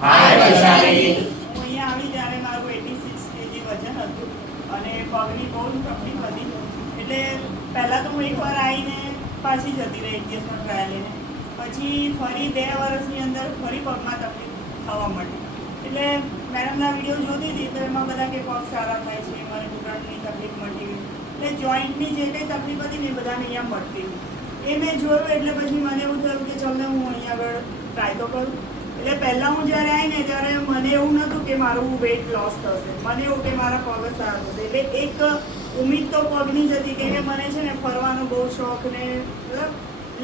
હાય વૈશાલી. હું અહીંયા આવી ત્યારે મારું 86 kg વજન હતું અને પગની બહુ જ તકલીફ હતી. એટલે પહેલાં તો હું એકવાર આવીને પાછી જતી રહી 1 દિવસનો ટ્રાયલ લઈને. પછી ફરી 2 વર્ષની અંદર ફરી પગમાં તકલીફ થવા માંડી. એટલે મેડમના વિડીયો જોતી હતી તો એમાં બધા કે પગ સારા થાય છે, મને ઘૂંટણની તકલીફ મળતી હતી. એટલે જોઈન્ટની જે કંઈ તકલીફ હતી ને એ બધાને અહીંયા મળતી હતી. એ મેં જોયું એટલે પછી મને એવું થયું કે ચાલ ને હું અહીંયા આગળ ટ્રાય તો કરું. એટલે પહેલાં હું જ્યારે આવી ને ત્યારે મને એવું નહોતું કે મારું વેઇટ લોસ થશે, મને એવું કે મારા પગ જ સારા થશે. એટલે એક ઉમ્મીદ તો પગની જ હતી કે મને છે ને ફરવાનો બહુ શોખ ને મતલબ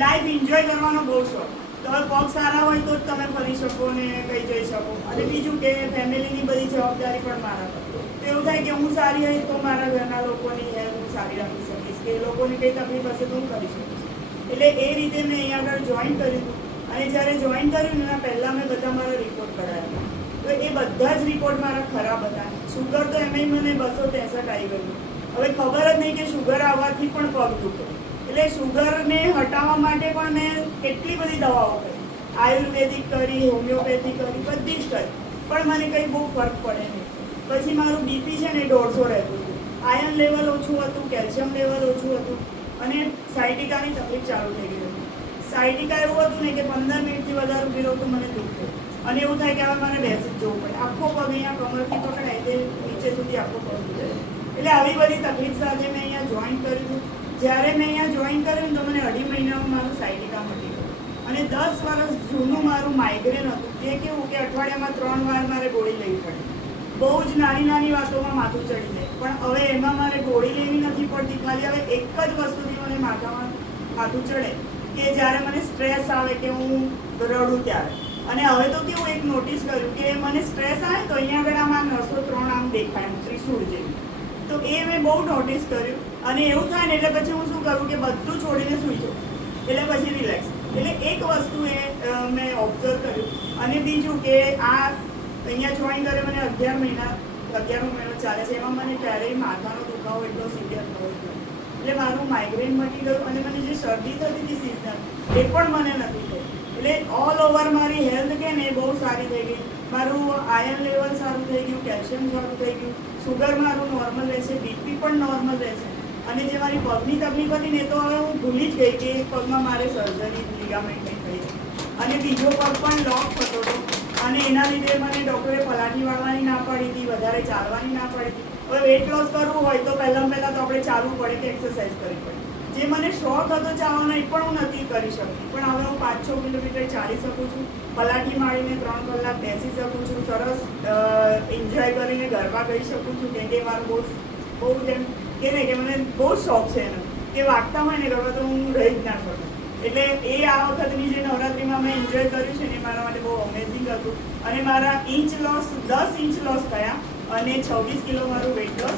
લાઈફ એન્જોય કરવાનો બહુ શોખ. તો હવે પગ સારા હોય તો જ તમે ફરી શકો ને કંઈ જઈ શકો. અને બીજું કે ફેમિલીની બધી જવાબદારી પણ મારા પર. તો એવું થાય કે હું સારી હઈશ તો મારા ઘરના લોકોની હેલ્થ હું સારી રાખી શકીશ, કે એ લોકોની કંઈ તકલીફ હશે તો હું કરી શકીશ. એટલે એ રીતે મેં અહીંયા આગળ જોઈન કર્યું હતું. અને જ્યારે જોઈન કર્યું ને એના પહેલાં મેં બધા મારા રિપોર્ટ કરાવ્યા. તો એ બધા જ રિપોર્ટ મારા ખરાબ હતા. શુગર તો એમાંય મને 263 આવી ગયું. હવે ખબર જ નહીં કે શુગર આવવાથી પણ પગ દુખે. એટલે શુગરને હટાવવા માટે પણ મેં કેટલી બધી દવાઓ કરી, આયુર્વેદિક કરી, હોમિયોપેથી કરી, બધી જ કરી, પણ મને કંઈ બહુ ફરક પડે નહીં. પછી મારું બીપી છે ને 150 રહેતું હતું, આયર્ન લેવલ ઓછું હતું, કેલ્શિયમ લેવલ ઓછું હતું અને સાયટિકાની તકલીફ ચાલુ થઈ ગઈ હતી. સાયટિકા એવું હતું ને કે 15 મિનિટથી વધારે ઊભી રહું તો મને દુખતું અને એવું થાય કે હવે મને બેસી જ જવું પડે. આખો પગ અહીંયા કમરથી પકડાય તે નીચે સુધી આખો પગ દુખે. એટલે આવી બધી તકલીફ સાથે મેં અહીંયા જોઈન કર્યું. જ્યારે મેં અહીંયા જોઈન કર્યું તો મને 2.5 મહિનામાં મારું સાયટિકા મટી ગયું. અને 10 વર્ષ જૂનું મારું માઇગ્રેન હતું, જે કેવું કે અઠવાડિયામાં 3 વાર મારે ગોળી લેવી પડે. બહુ જ નાની નાની વાતોમાં માથું ચડી જાય, પણ હવે એમાં મારે ગોળી લેવી નથી પડતી. ખાલી હવે એક જ વસ્તુથી મને માથામાં માથું ચડે કે જ્યારે મને સ્ટ્રેસ આવે કે હું રડું ત્યારે. અને હવે તો કેવું એક નોટિસ કર્યું કે મને સ્ટ્રેસ આવે તો અહીંયા આગળ આમ નસો 3 આમ દેખાય ત્રિશૂળ જેવી. તો એ મેં બહુ નોટિસ કર્યું. અને એવું થાય ને એટલે પછી હું શું કરું કે બધું છોડીને સૂઈ જાઉં, એટલે પછી રિલેક્સ. એટલે એક વસ્તુ એ મેં ઓબ્ઝર્વ કર્યું. અને બીજું કે આ અહીંયા જોઈન કરે મને 11 મહિનો ચાલે છે. એમાં મને ક્યારેય માથાનો દુખાવો એટલો સિવિયર થયો જ નથી. એટલે મારું માઇગ્રેન મટી ગયું અને મને જે શરદી થતી હતી સિઝનલ એ પણ મને નથી થઈ. એટલે ઓલ ઓવર મારી હેલ્થ કે ને એ બહુ સારી થઈ ગઈ. મારું આયર્ન લેવલ સારું થઈ ગયું, કેલ્શિયમ સારું થઈ ગયું, શુગર મારું નોર્મલ રહેશે, બીપી પણ નોર્મલ રહેશે. અને જે મારી પગની તકલીફ હતી ને તો હવે હું ભૂલી જ ગઈ કે એક પગમાં મારે સર્જરી લિગામેન્ટની થઈ. અને બીજો પગ પણ લોક થતો હતો અને એના લીધે મને ડૉક્ટરે પલાઠી વાળવાની ના પાડી હતી, વધારે ચાલવાની ના પાડી હતી. હવે વેઇટ લોસ કરવું હોય તો પહેલાં તો આપણે ચાલવું પડે કે એક્સરસાઇઝ કરવી પડે. જે મને શોખ હતો ચાલવાનો એ પણ હું નથી કરી શકતી, પણ હવે હું 5-6 કિલોમીટર ચાલી શકું છું, પલાઠી મારીને 3 કલાક બેસી શકું છું, સરસ એન્જોય કરીને ગરબા ગઈ શકું છું. કેમ કે મારું બહુ જેમ કે ને કે મને બહુ શોખ છે એનો, કે વાગતા હોય ને ગરબા તો હું રહી જ ના શકું. એટલે એ આ વખતની જે નવરાત્રિમાં મેં એન્જોય કર્યું છે ને એ મારા માટે બહુ અમેઝિંગ હતું. અને મારા 10 ઇંચ લોસ થયા અને 26 કિલો મારું વેઇટ લોસ